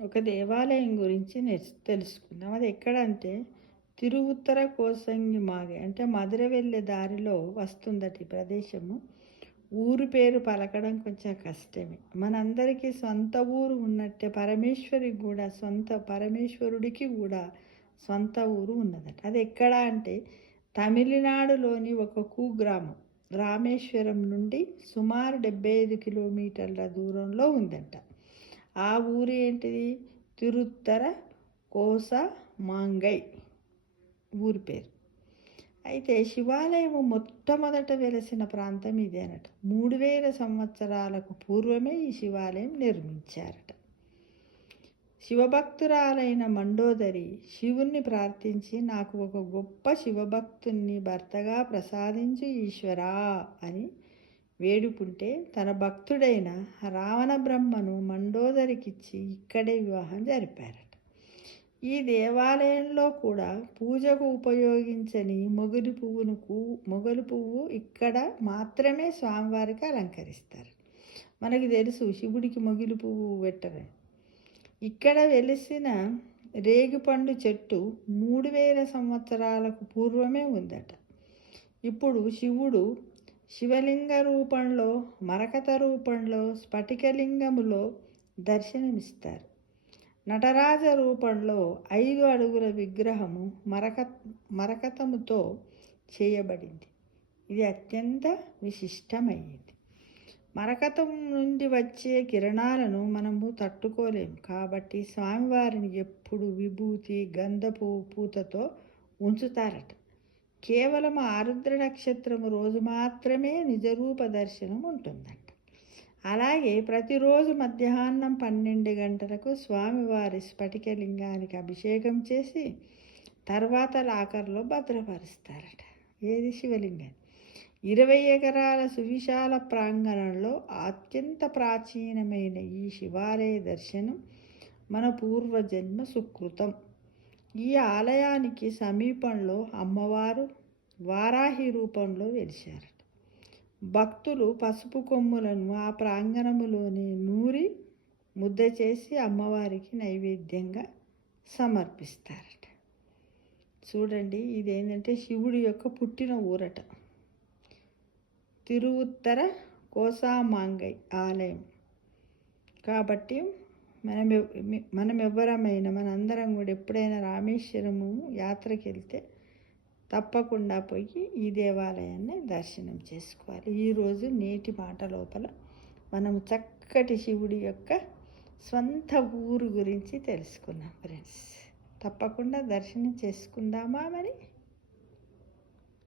ఒక దేవాలయం గురించి తెలుసుకుందాం. అది ఎక్కడంటే తిరువుత్తర కోసంగి మాగే అంటే మధుర వెళ్ళే దారిలో వస్తుందట ఈ ప్రదేశము. ఊరు పేరు పలకడం కొంచెం కష్టమే. మనందరికీ సొంత ఊరు ఉన్నట్టే పరమేశ్వరుడికి కూడా సొంత ఊరు ఉన్నదట. అది ఎక్కడ అంటే తమిళనాడులోని ఒక కుగ్రామం రామేశ్వరం నుండి సుమారు 75 కిలోమీటర్ల దూరంలో ఉందట. ఆ ఊరు ఏంటిది? తిరుత్తర కోస మాంగై ఊరి పేరు. అయితే శివాలయము మొట్టమొదట వెలసిన ప్రాంతం ఇదేనట. 3000 సంవత్సరాలకు పూర్వమే ఈ శివాలయం నిర్మించారట. శివభక్తురాలైన మండోదరి శివుణ్ణి ప్రార్థించి, నాకు ఒక గొప్ప శివభక్తుణ్ణి భర్తగా ప్రసాదించు ఈశ్వరా అని వేడుకుంటే తన భక్తుడైన రావణ బ్రహ్మను మండోదరికిచ్చి ఇక్కడే వివాహం జరిపారట. ఈ దేవాలయంలో కూడా పూజకు ఉపయోగించని మొగలి పువ్వు ఇక్కడ మాత్రమే స్వామివారికి అలంకరిస్తారు. మనకి తెలుసు శివుడికి మొగిలి పువ్వు పెట్టరని. ఇక్కడ వెలిసిన రేగిపండు చెట్టు 3000 సంవత్సరాలకు పూర్వమే ఉందట. ఇప్పుడు శివుడు శివలింగ రూపంలో, మరకత రూపంలో, స్ఫటికలింగములో దర్శనమిస్తారు. నటరాజ రూపంలో 5 అడుగుల విగ్రహము మరకతముతో చేయబడింది. ఇది అత్యంత విశిష్టమైంది. మరకతం నుండి వచ్చే కిరణాలను మనము తట్టుకోలేము. కాబట్టి స్వామివారిని ఎప్పుడు విభూతి గంధపు పూతతో ఉంచుతారట. కేవలం ఆరుద్ర నక్షత్రము రోజు మాత్రమే నిజరూప దర్శనం ఉంటుందంట. అలాగే ప్రతిరోజు మధ్యాహ్నం 12 గంటలకు స్వామివారి స్ఫటికలింగానికి అభిషేకం చేసి తర్వాత లాకర్లో భద్రపరుస్తారట. ఏది? శివలింగాన్ని. 20 ఎకరాల సువిశాల ప్రాంగణంలో అత్యంత ప్రాచీనమైన ఈ శివాలయ దర్శనం మన పూర్వజన్మ సుకృతం. ఈ ఆలయానికి సమీపంలో అమ్మవారు వారాహి రూపంలో వెలిశారట. భక్తులు పసుపు కొమ్ములను ఆ ప్రాంగణములోనే నూరి ముద్ద చేసి అమ్మవారికి నైవేద్యంగా సమర్పిస్తారట. చూడండి, ఇదేంటంటే శివుడి యొక్క పుట్టిన ఊరట. తిరువుత్తర కోసామాంగై ఆలయం. కాబట్టి మనందరం కూడా ఎప్పుడైనా రామేశ్వరము యాత్రకి వెళ్తే తప్పకుండా పోయి ఈ దేవాలయాన్ని దర్శనం చేసుకోవాలి. ఈరోజు నేటి మాట లోపల మనం చక్కటి శివుడి యొక్క స్వంత ఊరు గురించి తెలుసుకున్నాం ఫ్రెండ్స్. తప్పకుండా దర్శనం చేసుకుందామా మరి?